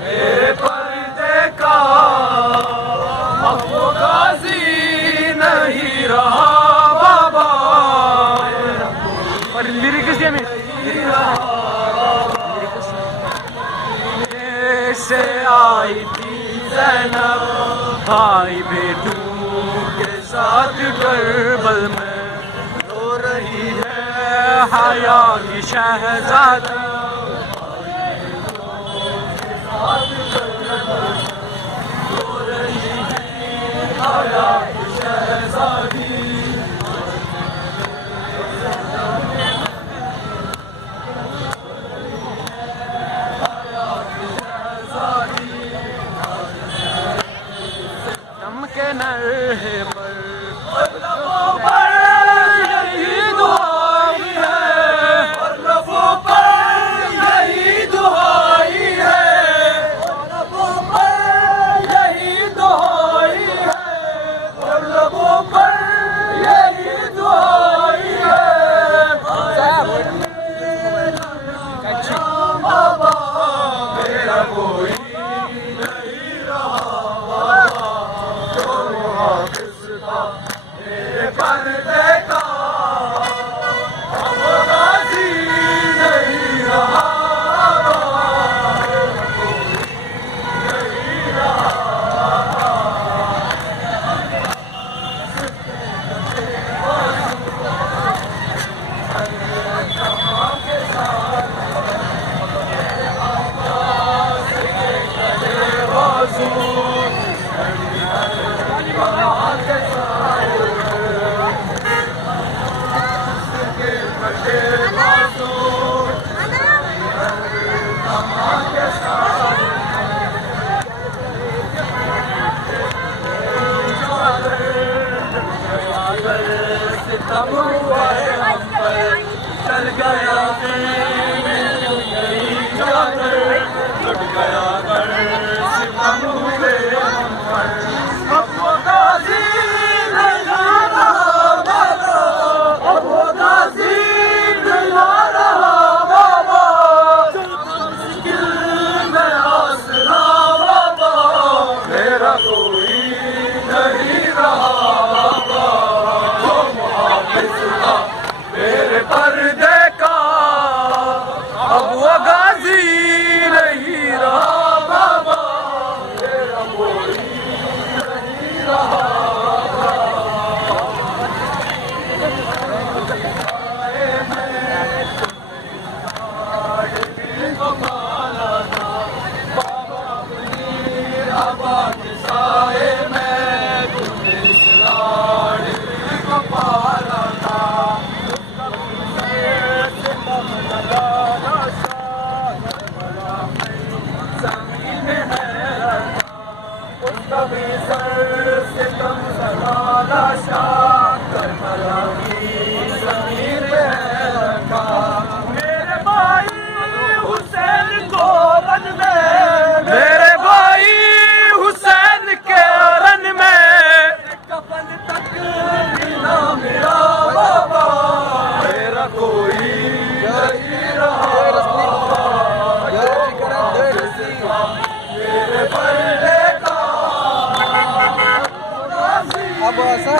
मेरे पर्दे का अब वो गाजी नहीं रहा बाबा। और लिरिक्स ये में से आई थी ज़ैनब भाई बेटों के साथ करबल में, रो रही है हया की शहजादी। रो रही है हया की शहजादी। के नरहे पर लबों पर यही दुआई है, लबों पर यही दुआई है, लबों पर यही दुआई है, लबों पर यही दुआई है। बाबा मेरा कोई नहीं रहा मेरे पर्दे का अब गाजी नहीं रहा। चल गया लुट गया सितम हुए अब वो गाजी नहीं रहा बाबा, अब वो गाजी नहीं रहा बाबा। मुश्किल में आसरा बाबा मेरा कोई नहीं रहा बाबा। वो मुहाफिज था मेरे पर्दे का अब वो गाजी नहीं रहा बाबा। मेरा कोई नहीं रहा। कभी सर से कम सलाना शाह करबला की ज़मीन है रखा। मेरे भाई हुसैन को रन में, मेरे भाई हुसैन के रन में कफन तक मिला मेरा बाबा। मेरा कोई नहीं रहा मेरे पर्दे का अब ऐसा